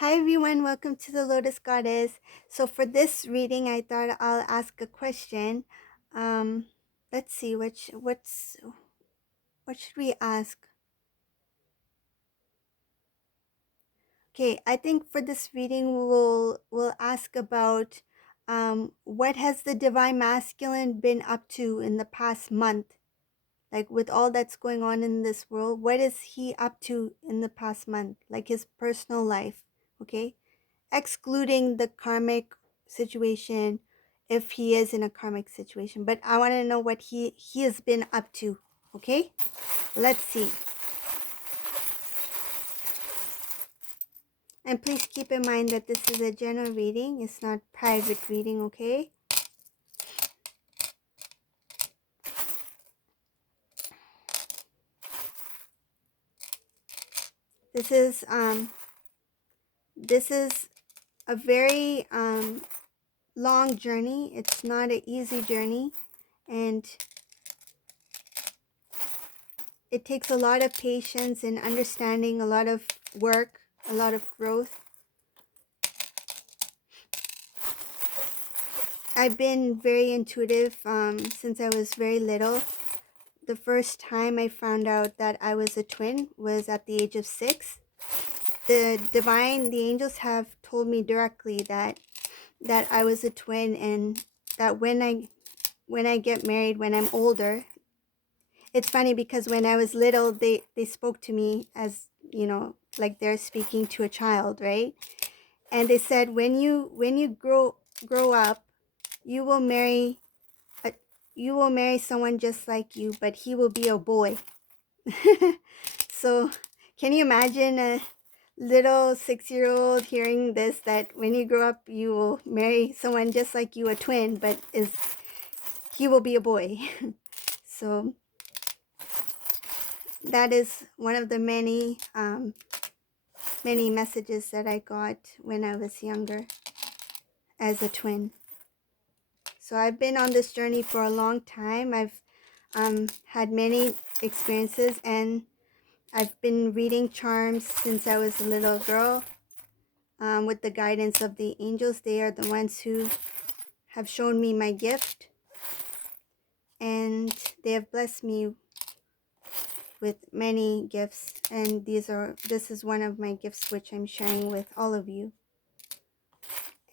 Hi everyone, welcome to the Lotus Goddess. So for this reading, I thought I'll ask a question. Um, let's see, what should we ask? Okay, I think for this reading we'll ask about what has the divine masculine been up to in the past month? Like with all that's going on in this world, what is he up to in the past month? Like his personal life, okay? Excluding the karmic situation if he is in a karmic situation, but I want to know what he has been up to. Okay, let's see. And please keep in mind that this is a general reading, it's not private reading. Okay, this is this is a very long journey. It's not an easy journey, and it takes a lot of patience and understanding, a lot of work, a lot of growth. I've been very intuitive since I was very little. The first time I found out that I was a twin was at the age of 6. The angels have told me directly that I was a twin, and that when I get married, when I'm older. It's funny because when I was little, they spoke to me as, like they're speaking to a child, right? And they said, when you grow up, you will marry a, you will marry someone just like you, but he will be a boy. So can you imagine a little 6-year-old hearing this, that when you grow up you will marry someone just like you, a twin, but he will be a boy. So that is one of the many messages that I got when I was younger as a twin. So I've been on this journey for a long time. I've had many experiences, and I've been reading charms since I was a little girl. With the guidance of the angels, they are the ones who have shown me my gift, and they have blessed me with many gifts, and this is one of my gifts which I'm sharing with all of you,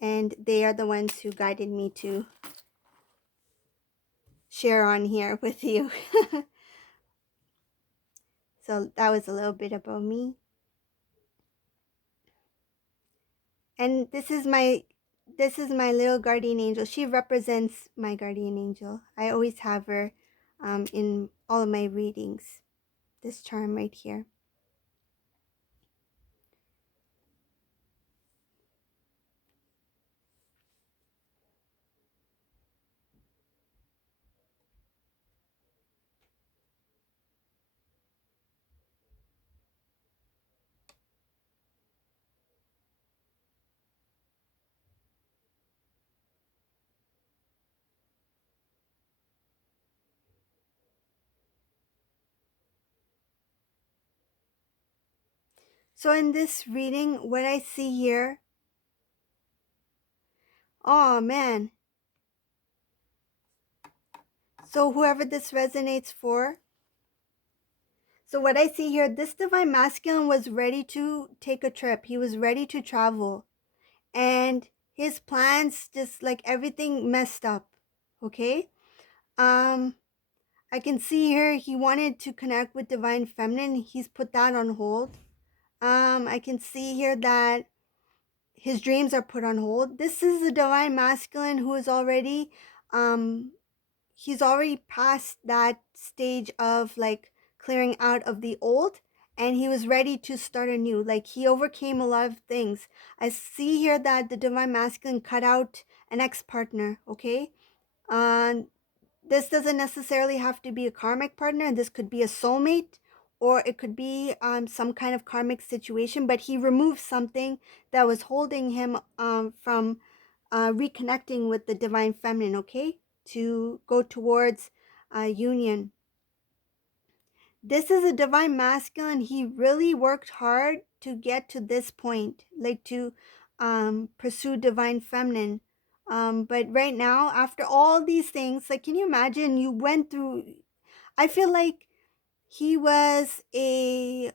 and they are the ones who guided me to share on here with you. So that was a little bit about me. And this is my little guardian angel. She represents my guardian angel. I always have her in all of my readings. This charm right here. So in this reading, what I see here, oh man. So whoever this resonates for, so what I see here, this divine masculine was ready to take a trip. He was ready to travel. And his plans, just like everything messed up. Okay? Um, I can see here he wanted to connect with divine feminine. He's put that on hold. I can see here that his dreams are put on hold. This is the divine masculine who is already he's already past that stage of like clearing out of the old, and he was ready to start anew. Like he overcame a lot of things. I see here that the divine masculine cut out an ex-partner. Okay, uh, this doesn't necessarily have to be a karmic partner. This could be a soulmate, or it could be some kind of karmic situation, but he removed something that was holding him from reconnecting with the divine feminine, okay, to go towards union. this is a divine masculine. He really worked hard to get to this point, like to pursue divine feminine. But right now, after all these things, like, can you imagine you went through, I feel like he was a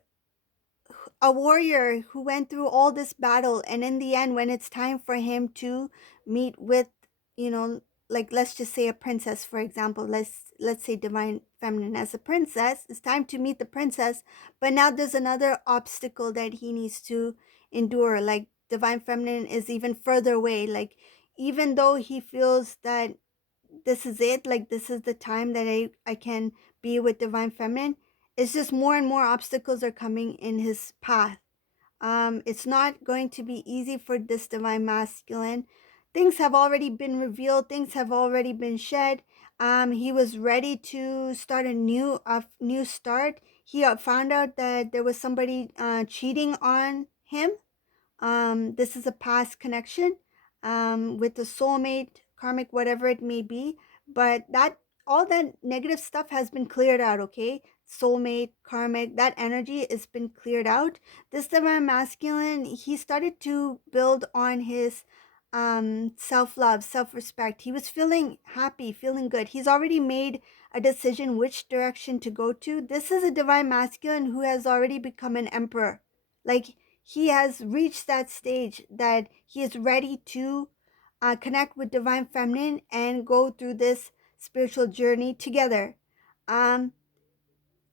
warrior who went through all this battle, and in the end, when it's time for him to meet with, you know, like, let's just say a princess, for example, let's say divine feminine as a princess, it's time to meet the princess, but now there's another obstacle that he needs to endure. Like, divine feminine is even further away. Like, even though he feels that this is it, like, this is the time that I can be with divine feminine, it's just more and more obstacles are coming in his path. It's not going to be easy for this divine masculine. Things have already been revealed, things have already been shed. He was ready to start a new start. He found out that there was somebody cheating on him. This is a past connection with a soulmate, karmic, whatever it may be. But that, all that negative stuff has been cleared out, okay? Soulmate, karmic, that energy has been cleared out. This divine masculine, he started to build on his self-love, self-respect. He was feeling happy, feeling good. He's already made a decision which direction to go to. This is a divine masculine who has already become an emperor. Like, he has reached that stage that he is ready to connect with divine feminine and go through this spiritual journey together. Um,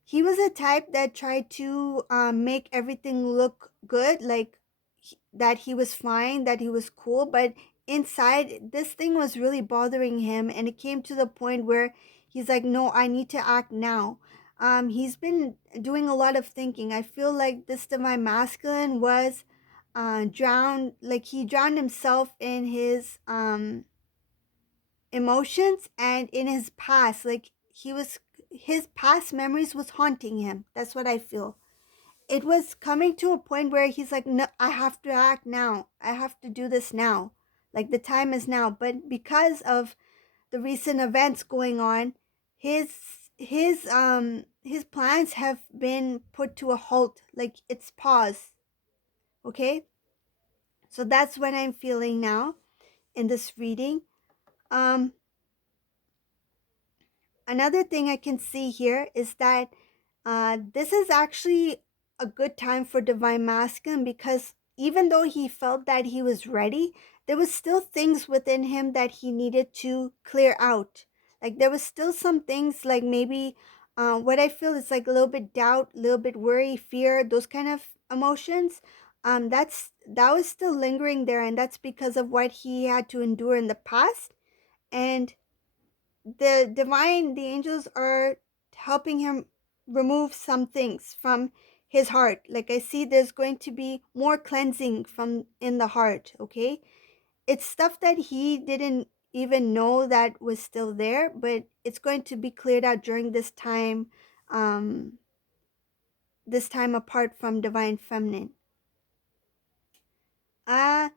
he was a type that tried to make everything look good, like that he was fine, that he was cool, but inside this thing was really bothering him, and it came to the point where he's like, no, I need to act now. He's been doing a lot of thinking. I feel like this divine masculine was drowned, like he drowned himself in his emotions and in his past. Like, he was, his past memories was haunting him. That's what I feel. It was coming to a point where he's like, no, I have to act now, I have to do this now, like the time is now. But because of the recent events going on, his his plans have been put to a halt, like it's paused. Okay, so that's what I'm feeling now in this reading. um Another thing I can see here is that this is actually a good time for divine masculine, because even though he felt that he was ready, there was still things within him that he needed to clear out. Like, there was still some things, like maybe what I feel is like a little bit doubt, a little bit worry, fear, those kind of emotions. That was still lingering there, and that's because of what he had to endure in the past. And the angels are helping him remove some things from his heart. Like, I see there's going to be more cleansing from in the heart. Okay, it's stuff that he didn't even know that was still there, but it's going to be cleared out during um this time apart from divine feminine. uh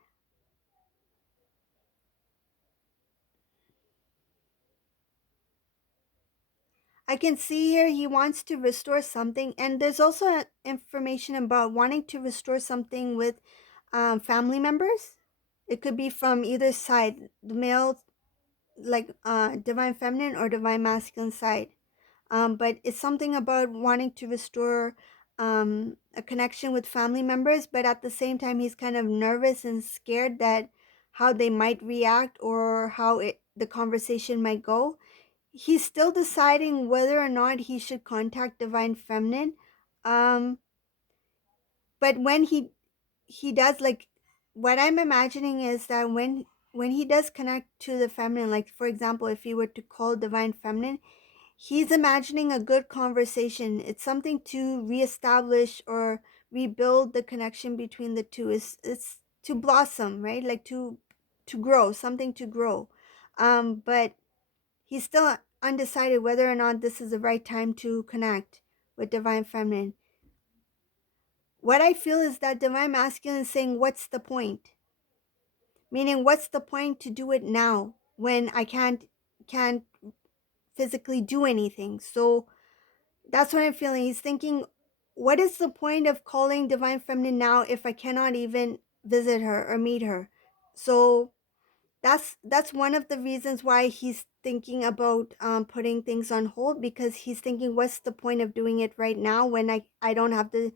I can see here he wants to restore something, and there's also information about wanting to restore something with family members. It could be from either side, the male, like divine feminine, or divine masculine side. But it's something about wanting to restore a connection with family members, but at the same time, he's kind of nervous and scared that how they might react, or how the conversation might go. He's still deciding whether or not he should contact divine feminine. um but when he does, like, what I'm imagining is that when he does connect to the feminine, like for example, if he were to call divine feminine, he's imagining a good conversation. It's something to reestablish or rebuild the connection between the two. It's to blossom, right? Like to grow, something to grow. But he's still undecided whether or not this is the right time to connect with divine feminine. What I feel is that divine masculine is saying, what's the point? Meaning, what's the point to do it now when I can't physically do anything? So That's what I'm feeling. He's thinking, what is the point of calling divine feminine now if I cannot even visit her or meet her? So that's one of the reasons why he's thinking about putting things on hold, because he's thinking, what's the point of doing it right now when I don't have the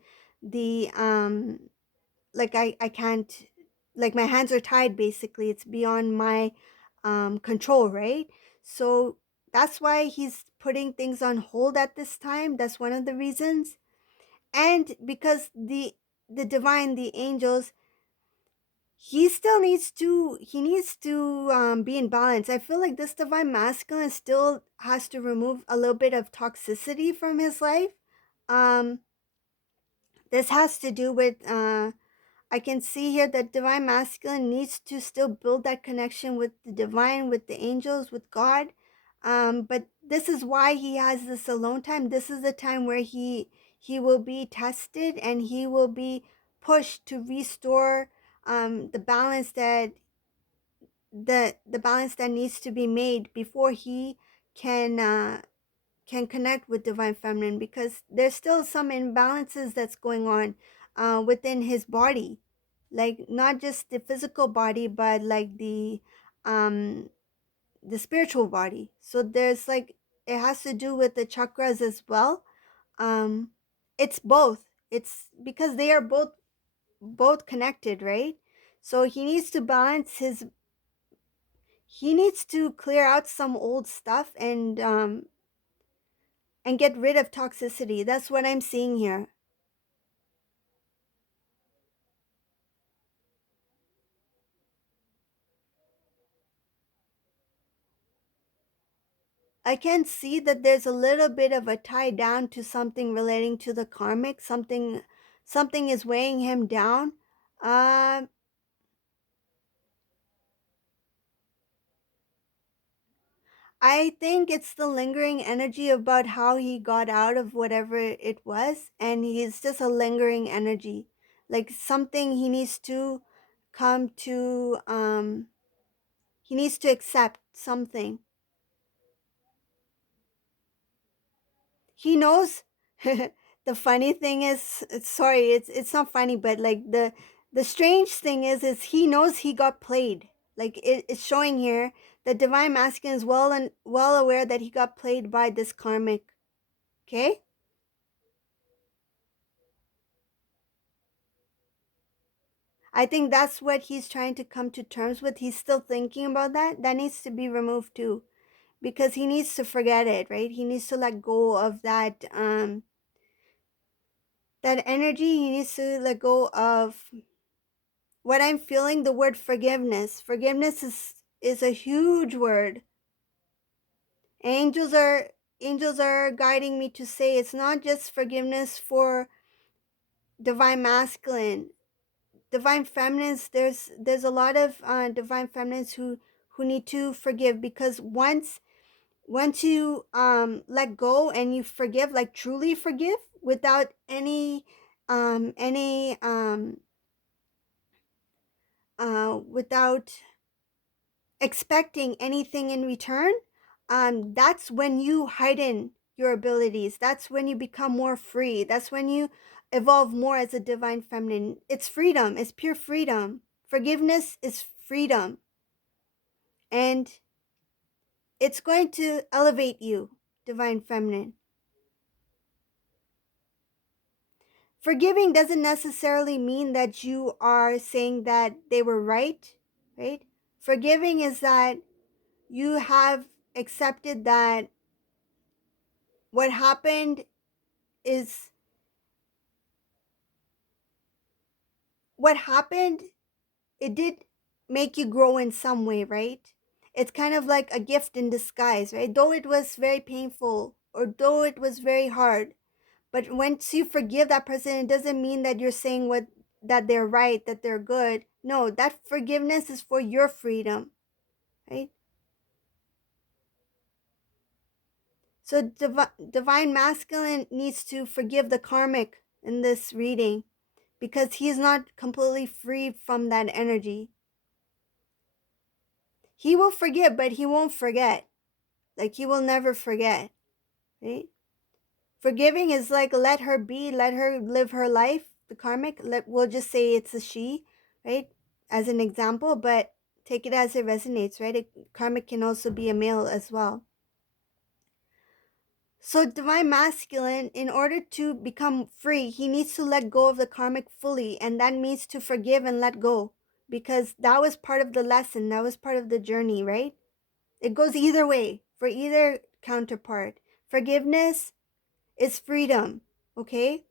like I can't, like my hands are tied, basically it's beyond my control, right? So that's why he's putting things on hold at this time. That's one of the reasons. And because the divine, the angels, he needs to be in balance. I feel like this divine masculine still has to remove a little bit of toxicity from his life. um this has to do with I can see here that divine masculine needs to still build that connection with the divine, with the angels, with God. But this is why he has this alone time. This is the time where he will be tested and he will be pushed to restore the balance that the balance that needs to be made before he can connect with divine feminine, because there's still some imbalances that's going on within his body, like not just the physical body but like um the spiritual body. So there's like, it has to do with the chakras as well. um it's both. It's because they are both connected, right? So he needs to balance his, he needs to clear out some old stuff and get rid of toxicity. That's what I'm seeing here. I can see that there's a little bit of a tie down to something relating to the karmic. Something is weighing him down. Um, I think it's the lingering energy about how he got out of whatever it was, and he's just a lingering energy, like something he needs to come to. He needs to accept something. He knows. The funny thing is, sorry, it's not funny, but like the strange thing is he knows he got played. Like it's showing here that divine masculine is well aware that he got played by this karmic. Okay. I think that's what he's trying to come to terms with. He's still thinking about that. That needs to be removed too, because he needs to forget it, right? He needs to let go of that energy. He needs to let go of what I'm feeling. The word forgiveness. Forgiveness is a huge word. Angels are angels are guiding me to say it's not just forgiveness for divine masculine, divine feminines. There's a lot of divine feminines who need to forgive, because once you let go and you forgive, like truly forgive, without any without expecting anything in return, that's when you heighten your abilities. That's when you become more free. That's when you evolve more as a divine feminine. It's freedom. It's pure freedom. Forgiveness is freedom. And it's going to elevate you, divine feminine. Forgiving doesn't necessarily mean that you are saying that they were right, right? Forgiving is that you have accepted that what happened is what happened. It did make you grow in some way, right? It's kind of like a gift in disguise, right? Though it was very painful or though it was very hard, but once you forgive that person, it doesn't mean that you're saying what that they're right, that they're good. No, that forgiveness is for your freedom, right? So divine masculine needs to forgive the karmic in this reading, because he is not completely free from that energy. He will forgive, but he won't forget. Like he will never forget, right? Forgiving is like let her be, let her live her life. The karmic, we'll just say it's a she, right? As an example, but take it as it resonates, right? Karmic can also be a male as well. So divine masculine, in order to become free, he needs to let go of the karmic fully, and that means to forgive and let go, because that was part of the lesson, that was part of the journey, right? It goes either way for either counterpart. Forgiveness is freedom, okay?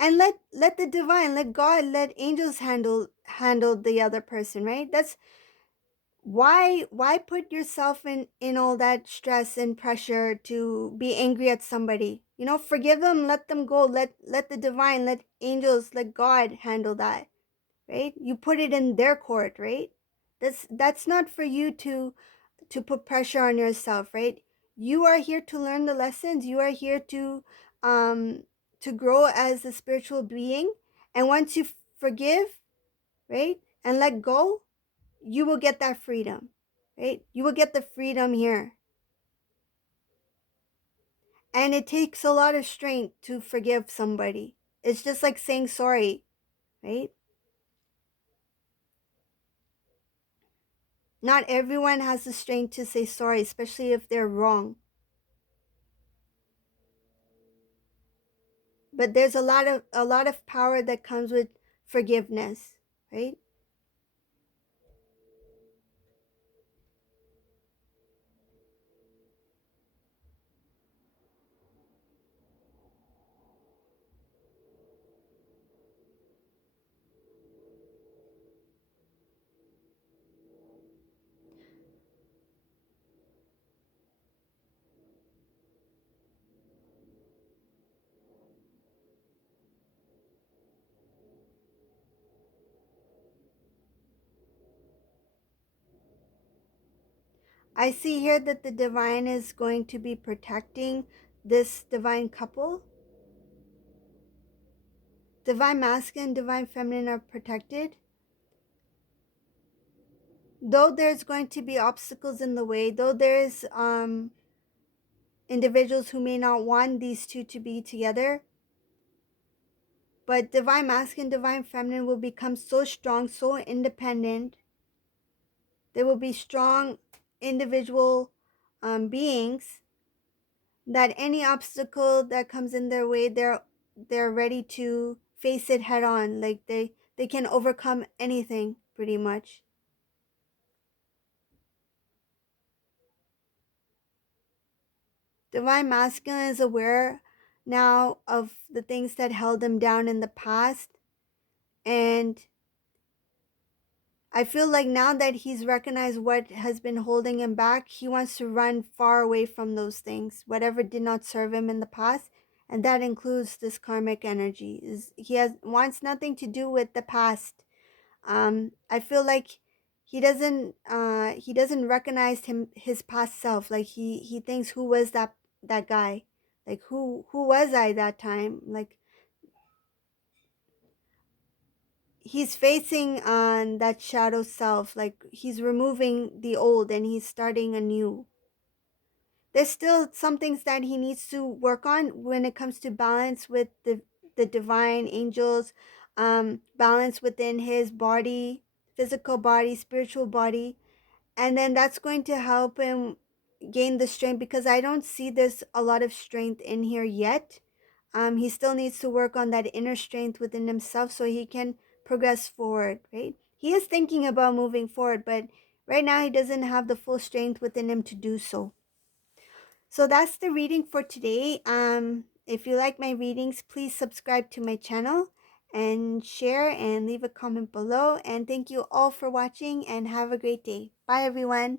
And let the divine, let God, let angels handle the other person, right? That's why put yourself in all that stress and pressure to be angry at somebody. You know, forgive them, let them go, let the divine, let angels, let God handle that, right? You put it in their court, right? That's not for you to put pressure on yourself, right? You are here to learn the lessons. You are here um to grow as a spiritual being. And once you forgive, right, and let go, you will get that freedom, right? You will get the freedom here. And it takes a lot of strength to forgive somebody. It's just like saying sorry, right? Not everyone has the strength to say sorry, especially if they're wrong. But there's a lot of power that comes with forgiveness, right? I see here that the divine is going to be protecting this divine couple. Divine masculine, divine feminine are protected. Though there's going to be obstacles in the way, though there's individuals who may not want these two to be together, but divine masculine, divine feminine will become so strong, so independent. They will be strong individual beings that any obstacle that comes in their way, they're ready to face it head on. Like they can overcome anything pretty much. Divine masculine is aware now of the things that held him down in the past, and I feel like now that he's recognized what has been holding him back, he wants to run far away from those things, whatever did not serve him in the past, and that includes this karmic energy. He has wants nothing to do with the past. I feel like he doesn't recognize his past self. Like he thinks, who was that guy? Like who was I that time? Like he's facing on that shadow self, like he's removing the old and he's starting anew. There's still some things that he needs to work on when it comes to balance with the divine angels, balance within his body, physical body, spiritual body, and then that's going to help him gain the strength, because I don't see there's a lot of strength in here yet. He still needs to work on that inner strength within himself so he can progress forward, right? He is thinking about moving forward, but right now he doesn't have the full strength within him to do so. So that's the reading for today. If you like my readings, please subscribe to my channel and share and leave a comment below. And thank you all for watching and have a great day. Bye everyone.